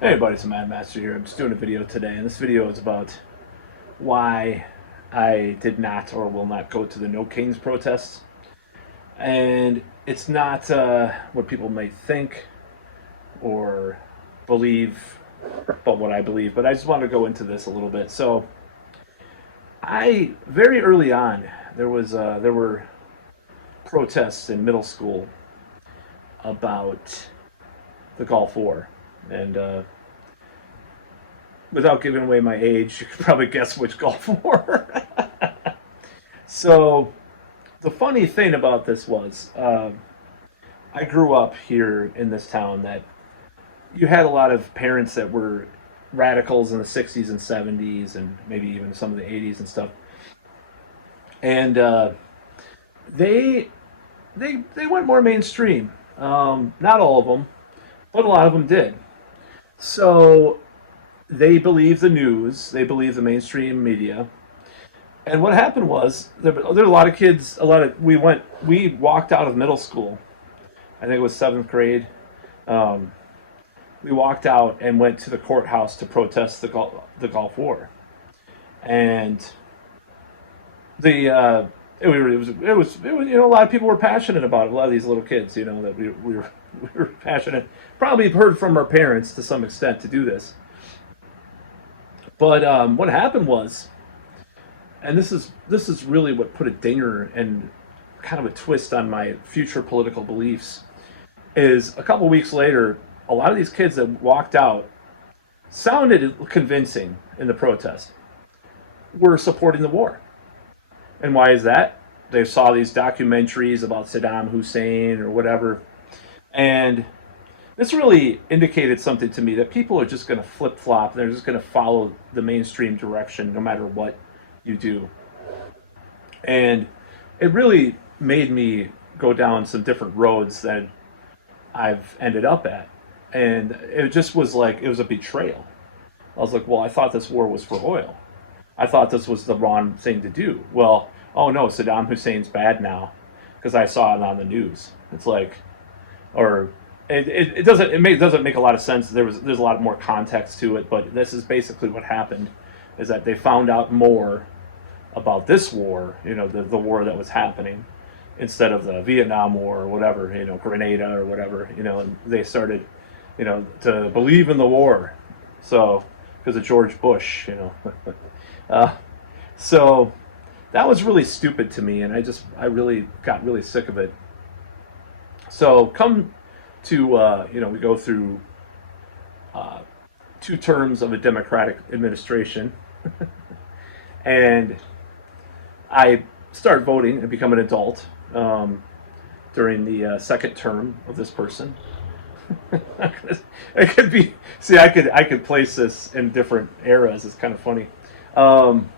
Hey everybody, it's Mad Master here. I'm just doing a video today, and this video is about why I did not or will not go to the No Kings protests. And it's not what people might think or believe, but what I believe. But I just want to go into this a little bit. So, I very early on there were protests in middle school about the Gulf War, and without giving away my age, you could probably guess which Gulf War. So the funny thing about this was, I grew up here in this town that you had a lot of parents that were radicals in the 60s and 70s and maybe even some of the 80s and stuff. And they they went more mainstream. Not all of them, but a lot of them did. So they believed the news, they believed the mainstream media. And what happened was there were a lot of kids. A lot of we walked out of middle school. I think it was seventh grade. Um, we walked out and went to the courthouse to protest the Gulf War, and the it was a lot of people were passionate about it. A lot of these little kids, that we were passionate. Probably heard from our parents to some extent to do this. But what happened was, and this is really what put a dinger and kind of a twist on my future political beliefs, is a couple weeks later, a lot of these kids that walked out sounded convincing in the protest were supporting the war. And why is that? They saw these documentaries about Saddam Hussein or whatever. And this really indicated something to me, that people are just going to flip flop. They're just going to follow the mainstream direction no matter what you do. And it really made me go down some different roads than I've ended up at. And it just was like, it was a betrayal. I was like, well, I thought this war was for oil. I thought this was the wrong thing to do. Well, oh no, Saddam Hussein's bad now because I saw it on the news. It's like, or doesn't make a lot of sense. There's a lot more context to it, but this is basically what happened, is that they found out more about this war, the war that was happening, instead of the Vietnam War or whatever, Grenada or whatever, and they started, to believe in the war. So, because of George Bush, uh, so that was really stupid to me, and I really got really sick of it. So come to, we go through uh, 2 terms of a Democratic administration, and I start voting and become an adult during the second term of this person. It could be. See, I could place this in different eras. It's kind of funny, um,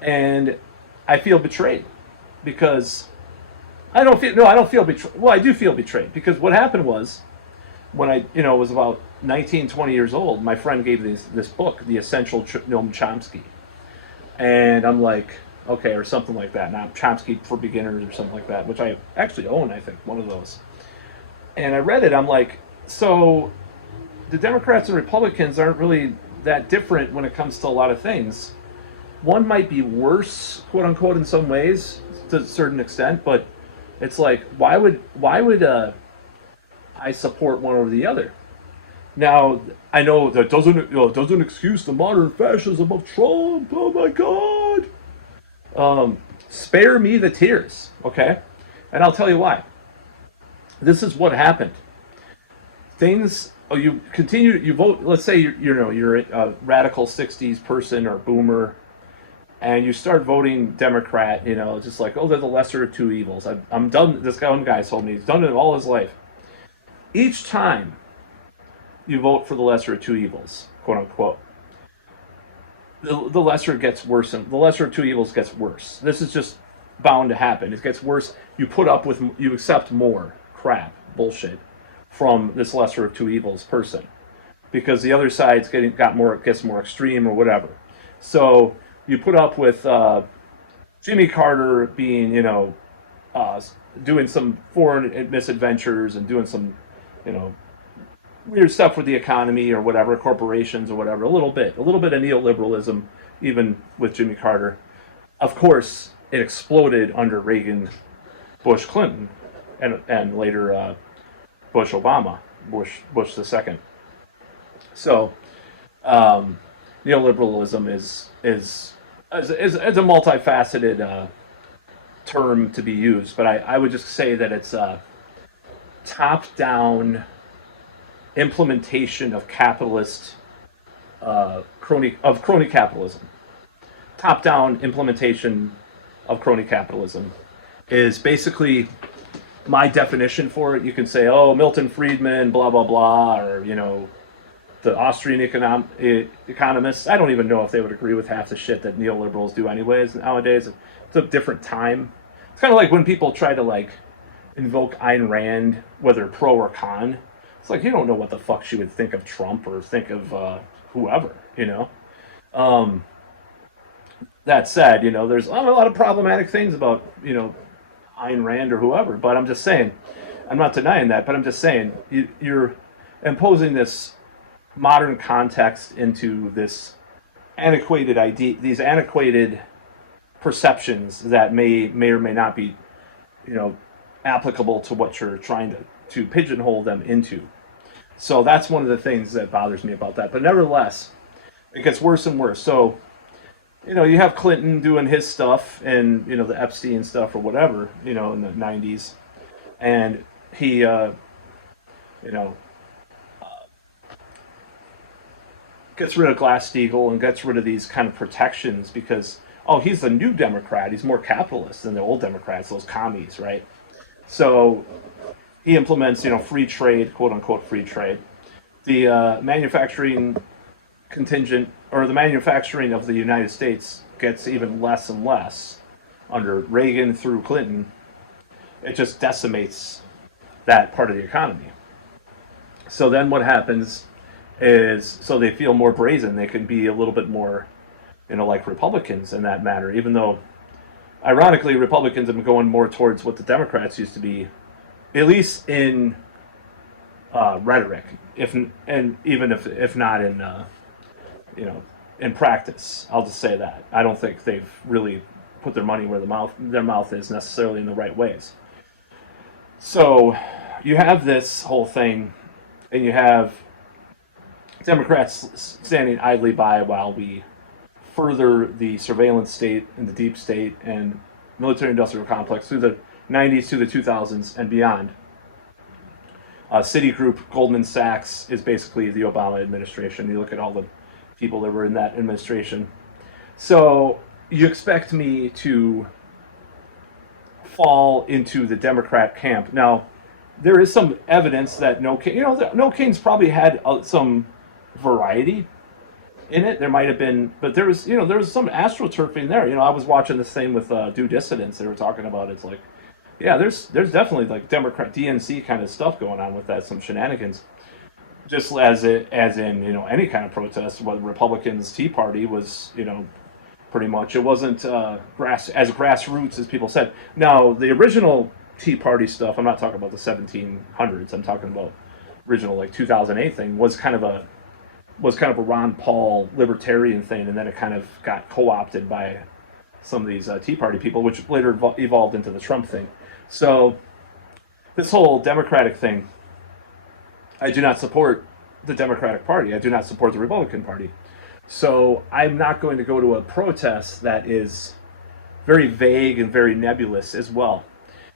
and I feel betrayed because I don't feel. No, I don't feel betrayed. Well, I do feel betrayed because what happened was, when I was about 19, 20 years old, my friend gave this book, The Essential Noam Chomsky, and I'm like, okay, or something like that. Now Chomsky for Beginners or something like that, which I actually own. I think one of those. And I read it. I'm like, so the Democrats and Republicans aren't really that different when it comes to a lot of things. One might be worse, quote unquote, in some ways to a certain extent, but it's like, why would I support one over the other? Now I know that doesn't excuse the modern fascism of Trump. Oh my God! Spare me the tears, okay? And I'll tell you why. This is what happened. Things. Oh, you continue. You vote. Let's say you're a radical '60s person or boomer, and you start voting Democrat. Just like, oh, they're the lesser of two evils. I'm done. This one guy told me he's done it all his life. Each time you vote for the lesser of two evils, quote unquote, the lesser gets worse, and the lesser of two evils gets worse. This is just bound to happen. It gets worse. You accept more crap, bullshit from this lesser of two evils person, because the other side's gets more extreme or whatever. So you put up with Jimmy Carter being, uh, doing some foreign misadventures and doing some, you know, weird stuff with the economy or whatever, corporations or whatever, a little bit of neoliberalism, even with Jimmy Carter. Of course, it exploded under Reagan, Bush, Clinton, and later Bush, Obama, Bush the second. So neoliberalism is a multifaceted term to be used, but I would just say that it's a top-down implementation of capitalist crony capitalism. Top-down implementation of crony capitalism is basically my definition for it. You can say, oh, Milton Friedman, blah blah blah, or the Austrian economists. I don't even know if they would agree with half the shit that neoliberals do anyways nowadays. It's a different time. It's kind of like when people try to invoke Ayn Rand, whether pro or con. It's like, you don't know what the fuck she would think of Trump or think of whoever, That said, there's a lot of problematic things about, Ayn Rand or whoever, but I'm just saying, I'm not denying that, but I'm just saying, you're imposing this modern context into this antiquated idea, these antiquated perceptions that may or may not be, applicable to what you're trying to pigeonhole them into. So that's one of the things that bothers me about that. But nevertheless, it gets worse and worse. So, you have Clinton doing his stuff and, the Epstein stuff or whatever, in the 90s. And he, gets rid of Glass-Steagall and gets rid of these kind of protections because, he's the new Democrat. He's more capitalist than the old Democrats, those commies, right? So he implements, free trade, quote unquote free trade. The manufacturing contingent, or the manufacturing of the United States, gets even less and less under Reagan through Clinton. It just decimates that part of the economy. So then what happens is, so they feel more brazen. They can be a little bit more, like Republicans in that matter, even though ironically, Republicans have been going more towards what the Democrats used to be, at least in rhetoric, even if not in in practice. I'll just say that I don't think they've really put their money where their mouth is necessarily in the right ways. So you have this whole thing, and you have Democrats standing idly by while we further the surveillance state and the deep state and military-industrial complex through the 90s to the 2000s and beyond. Citigroup, Goldman Sachs is basically the Obama administration. You look at all the people that were in that administration. So you expect me to fall into the Democrat camp. Now, there is some evidence that Nokene's probably had some variety in it. There might have been, but there was some astroturfing there. I was watching this thing with Due Dissidents. They were talking about it's like, yeah, there's definitely like Democrat DNC kind of stuff going on with that, some shenanigans. Just as in any kind of protest, whether Republicans, Tea Party was pretty much, it wasn't grassroots as people said. Now the original Tea Party stuff, I'm not talking about the 1700s. I'm talking about original 2008 thing was kind of a Ron Paul libertarian thing, and then it kind of got co-opted by some of these Tea Party people, which later evolved into the Trump thing. So this whole Democratic thing, I do not support the Democratic Party. I do not support the Republican Party. So I'm not going to go to a protest that is very vague and very nebulous as well.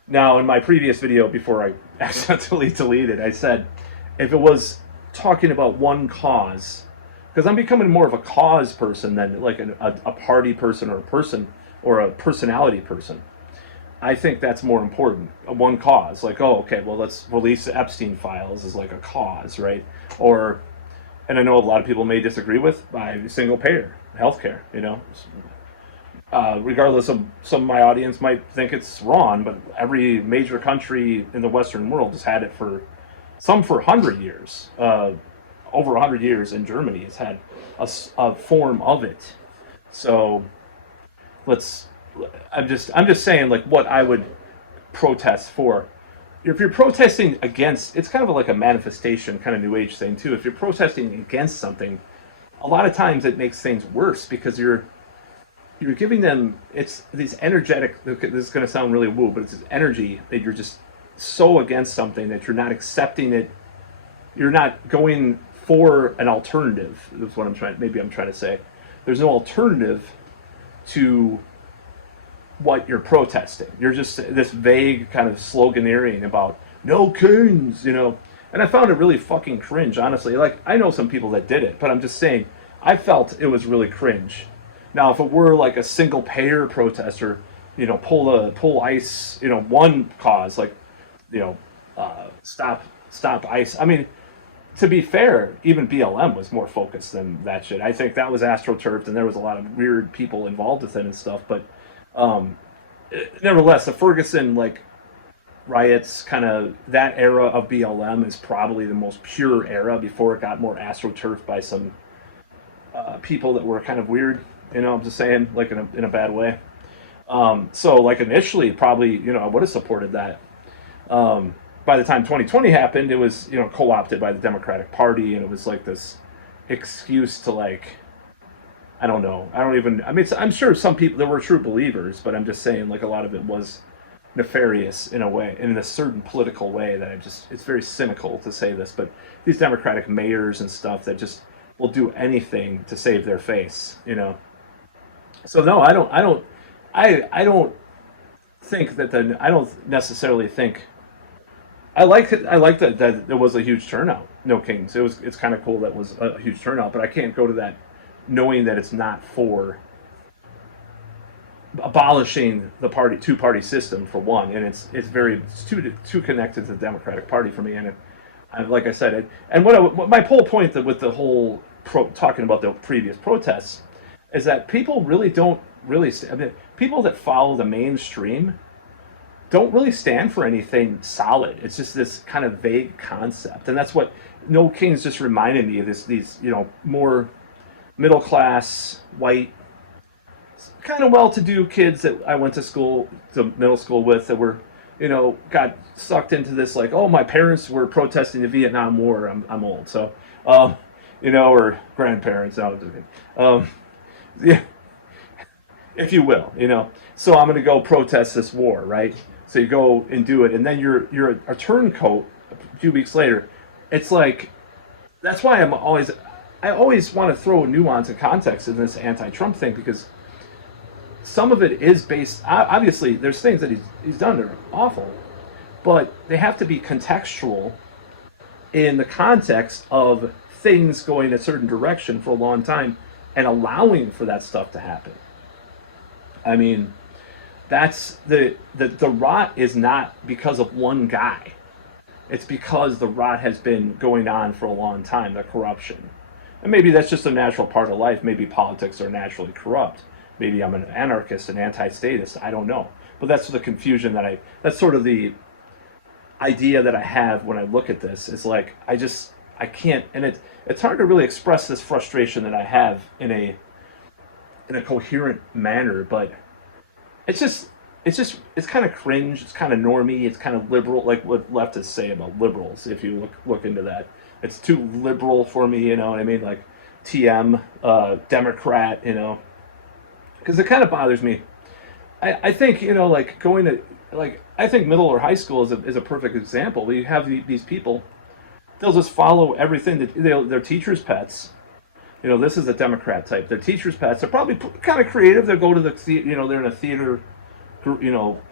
Now, in my previous video, before I accidentally deleted, I said if it was talking about one cause, because I'm becoming more of a cause person than like a party person or a personality person. I think that's more important. One cause, like, oh, okay, well, let's release the Epstein files as like a cause, right? Or, and I know a lot of people may disagree with, by single payer healthcare, regardless of, some of my audience might think it's wrong, but every major country in the Western world has had it for 100 years. Over 100 years in Germany has had a form of it. So I'm just saying, like, what I would protest for. if you're protesting against, it's kind of like a manifestation kind of new age thing too. If you're protesting against something, a lot of times it makes things worse because you're giving them, it's these energetic, this is going to sound really woo, but it's this energy that you're just so against something that you're not accepting it, you're not going for an alternative. Is what I'm trying to say. There's no alternative to what you're protesting. You're just this vague kind of sloganeering about no kings, And I found it really fucking cringe, honestly. Like, I know some people that did it, but I'm just saying, I felt it was really cringe. Now, if it were like a single payer protester, pull ICE, one cause, like, you know, stop ICE. I mean, to be fair, even BLM was more focused than that shit. I think that was astroturfed, and there was a lot of weird people involved with it and stuff. But um, nevertheless, the Ferguson riots, kind of that era of BLM, is probably the most pure era before it got more astroturfed by some people that were kind of weird. I'm just saying, like in a bad way. So like initially, probably I would have supported that. By the time 2020 happened, it was co-opted by the Democratic Party, and it was like this excuse to I don't know. I don't even. I mean, I'm sure some people there were true believers, but I'm just saying like a lot of it was nefarious in a way, in a certain political way that it's very cynical to say this, but these Democratic mayors and stuff that just will do anything to save their face. So no, I don't think that I don't necessarily think. I like it. I like that there was a huge turnout. No Kings. It's kind of cool that was a huge turnout, but I can't go to that knowing that it's not for abolishing the two-party system for one, and it's too connected to the Democratic Party for me. And like I said, and what my whole point with the whole talking about the previous protests is that people really don't really. I mean, people that follow the mainstream don't really stand for anything solid. It's just this kind of vague concept, and that's what No Kings just reminded me of. These more middle class white, kind of well-to-do kids that I went to middle school with that were, got sucked into this like, oh, my parents were protesting the Vietnam War. I'm old, so, or grandparents. No, yeah, if you will. So I'm going to go protest this war, right? So you go and do it, and then you're a turncoat a few weeks later. It's like that's why I always want to throw nuance and context in this anti-Trump thing, because some of it is based. Obviously, there's things that he's done that are awful, but they have to be contextual in the context of things going a certain direction for a long time and allowing for that stuff to happen. I mean, that's the rot is not because of one guy. It's because the rot has been going on for a long time, the corruption. And maybe that's just a natural part of life. Maybe politics are naturally corrupt. Maybe I'm an anarchist, an anti-statist. I don't know. But that's the confusion that's sort of the idea that I have when I look at this. It's like, I can't, and it's hard to really express this frustration that I have in a coherent manner, but it's kind of cringe. It's kind of normie. It's kind of liberal, like what leftists say about liberals. If you look into that, it's too liberal for me. You know what I mean? Like TM, Democrat. Because it kind of bothers me. I think like going to I think middle or high school is a perfect example. We have these people. They'll just follow everything that they're teachers' pets. This is a Democrat type. They're teachers' pets. They're probably kind of creative. They'll go to they're in a theater group,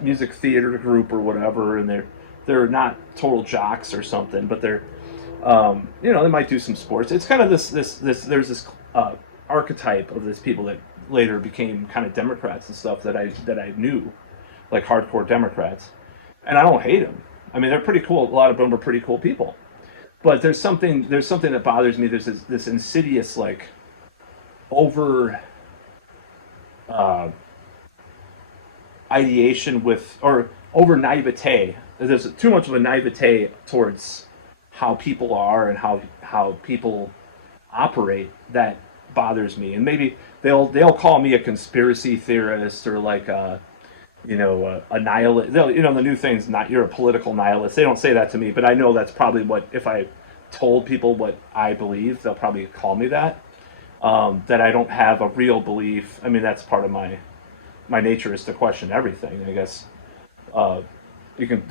music theater group or whatever, and they're not total jocks or something, but they're, they might do some sports. It's kind of this there's this archetype of this people that later became kind of Democrats and stuff that I knew, like hardcore Democrats, and I don't hate them. I mean, they're pretty cool. A lot of them are pretty cool people. But there's something that bothers me. There's this insidious over ideation or over naivete. There's too much of a naivete towards how people are and how people operate that bothers me. And maybe they'll call me a conspiracy theorist or a nihilist. The new thing's not you're a political nihilist. They don't say that to me, but I know that's probably what if I told people what I believe, they'll probably call me that. That I don't have a real belief. I mean, that's part of my nature is to question everything. I guess you can.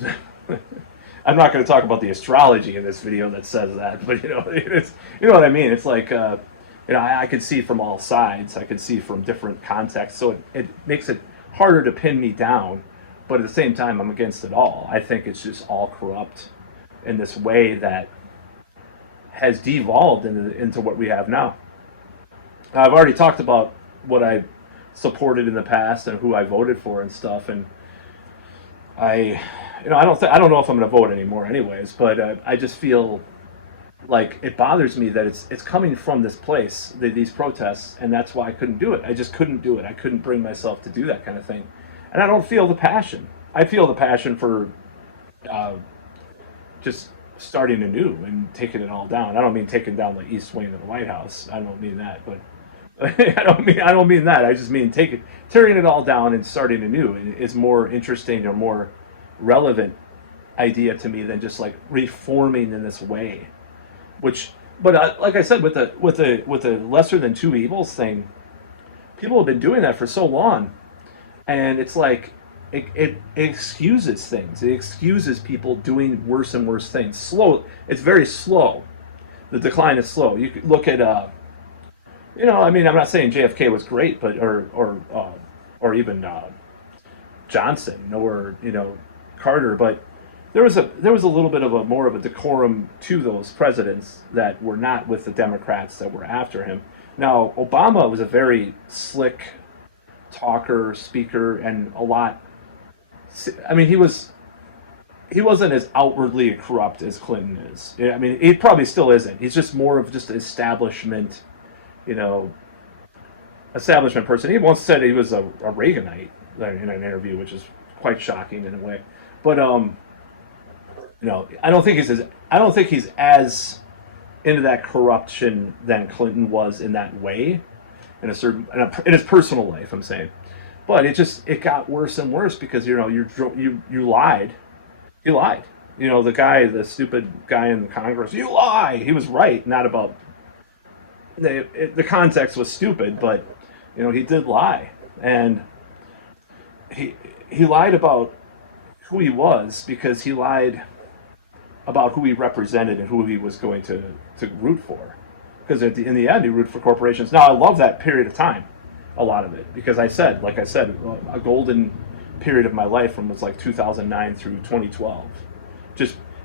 I'm not going to talk about the astrology in this video that says that, but it's what I mean. It's like I could see from all sides. I could see from different contexts, so it makes it harder to pin me down. But at the same time, I'm against it all. I think it's just all corrupt in this way that has devolved into what we have now. I've already talked about what I supported in the past and who I voted for and stuff, and I don't know if I'm going to vote anymore, anyways. But I just feel like it bothers me that it's coming from this place, these protests, and that's why I couldn't do it. I just couldn't do it. I couldn't bring myself to do that kind of thing, and I don't feel the passion. I feel the passion for just starting anew and taking it all down. I don't mean taking down the East Wing of the White House. I don't mean that, but I don't mean that. I just mean tearing it all down and starting anew is more interesting or more relevant idea to me than just like reforming in this way. But like I said, with the lesser than two evils thing, people have been doing that for so long, and it's like it excuses things. It excuses people doing worse and worse things. Slow. It's very slow. The decline is slow. You could look at I mean, I'm not saying JFK was great, but or even Johnson or Carter, but there was a little bit of a more of a decorum to those presidents that were not with the Democrats that were after him. Now, Obama was a very slick talker, speaker, and a lot. I mean, he wasn't as outwardly corrupt as Clinton is. I mean, he probably still isn't. He's just more of just an establishment person. He once said he was a Reaganite in an interview, which is quite shocking in a way. But I don't think he's as into that corruption than Clinton was in that way, in his personal life. I'm saying, but it got worse and worse because you lied. He lied. The stupid guy in Congress. You lie. He was right, not about. The context was stupid, but he did lie, and he lied about who he was because he lied about who he represented and who he was going to root for. Because in the end, he rooted for corporations. Now, I love that period of time, a lot of it, because like I said, a golden period of my life from was like 2009 through 2012,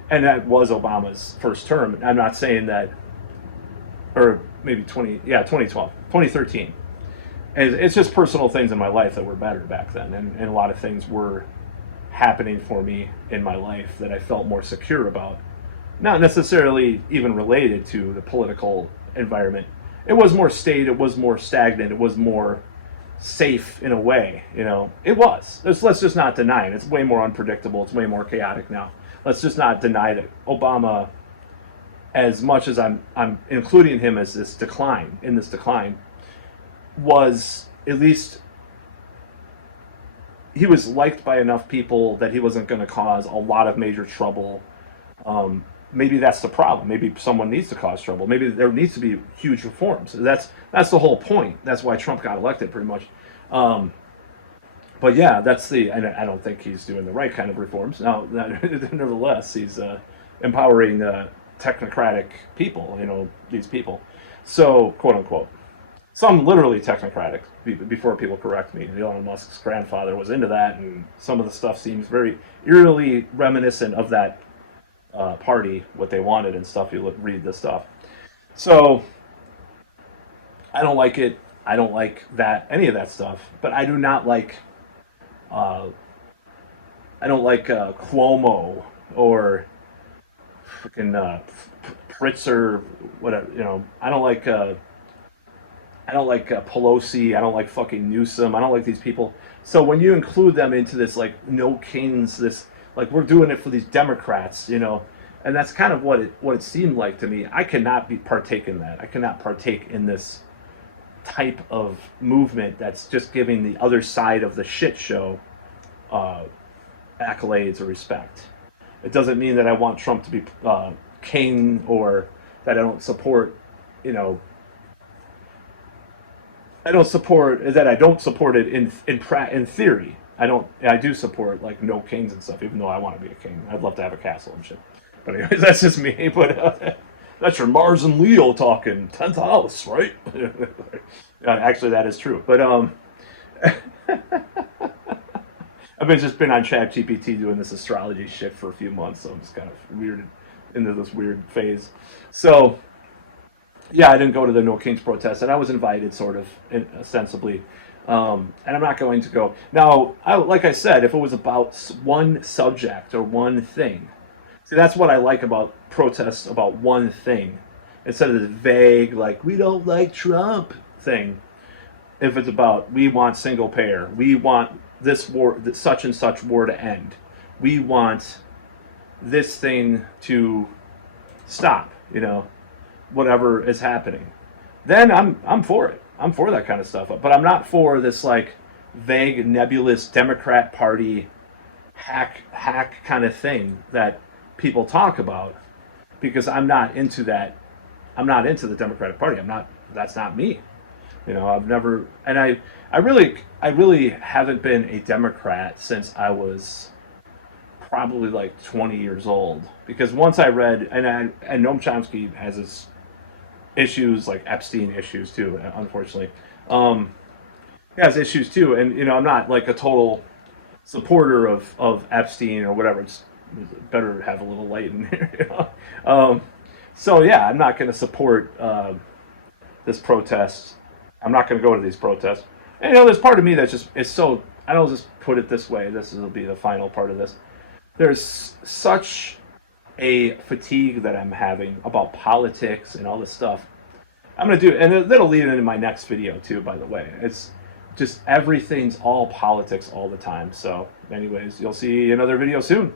and that was Obama's first term. I'm not saying that, or maybe 2012, 2013. And it's just personal things in my life that were better back then, and a lot of things were happening for me in my life that I felt more secure about. Not necessarily even related to the political environment. It was more staid, it was more stagnant, it was more safe in a way, It was. Let's just not deny it. It's way more unpredictable, it's way more chaotic now. Let's just not deny that Obama, as much as I'm including him as this decline, was at least he was liked by enough people that he wasn't going to cause a lot of major trouble. Maybe that's the problem. Maybe someone needs to cause trouble. Maybe there needs to be huge reforms. That's the whole point. That's why Trump got elected, pretty much. But yeah, I don't think he's doing the right kind of reforms. Now, nevertheless, he's empowering technocratic people, these people. So, quote unquote. Some literally technocratic, before people correct me. Elon Musk's grandfather was into that, and some of the stuff seems very eerily reminiscent of that party, what they wanted and stuff. You read this stuff. So, I don't like it. I don't like any of that stuff. But I do not like, I don't like Cuomo or freaking Pritzker, whatever, I don't like Pelosi. I don't like fucking Newsom. I don't like these people. So when you include them into this, like, no kings, this, like, we're doing it for these Democrats, and that's kind of what it seemed like to me. I cannot partake in that. I cannot partake in this type of movement that's just giving the other side of the shit show uh, accolades or respect. It doesn't mean that I want Trump to be king, or that I don't support, you know, I don't support that I don't support it in theory. I do support like no kings and stuff, even though I want to be a king. I'd love to have a castle and shit. But anyways, that's just me. But that's your Mars and Leo talking 10th house, right? Actually, that is true. But I've just been on ChatGPT doing this astrology shit for a few months, so I'm just kind of weird into this weird phase. So yeah, I didn't go to the No Kings protest, and I was invited, sort of, ostensibly. And I'm not going to go. Now, like I said, if it was about one subject or one thing, see, that's what I like about protests about one thing, instead of this vague, like, we don't like Trump thing. If it's about, we want single payer, we want this war, such and such war to end, we want this thing to stop, whatever is happening, then I'm for it. I'm for that kind of stuff. But I'm not for this like vague, nebulous Democrat Party hack kind of thing that people talk about, because I'm not into that. I'm not into the Democratic Party. That's not me. I've never, and I really haven't been a Democrat since I was probably like 20 years old. Because once I read, and Noam Chomsky has his issues, like Epstein issues too, unfortunately. He has issues too, and I'm not like a total supporter of Epstein or whatever. It's better to have a little light in here. So yeah, I'm not going to support this protest. I'm not going to go to these protests. And there's part of me that just is so. I'll just put it this way. This will be the final part of this. There's such a fatigue that I'm having about politics and all this stuff. I'm going to do, and that'll lead into my next video too, by the way. It's just everything's all politics all the time. So anyways, you'll see another video soon.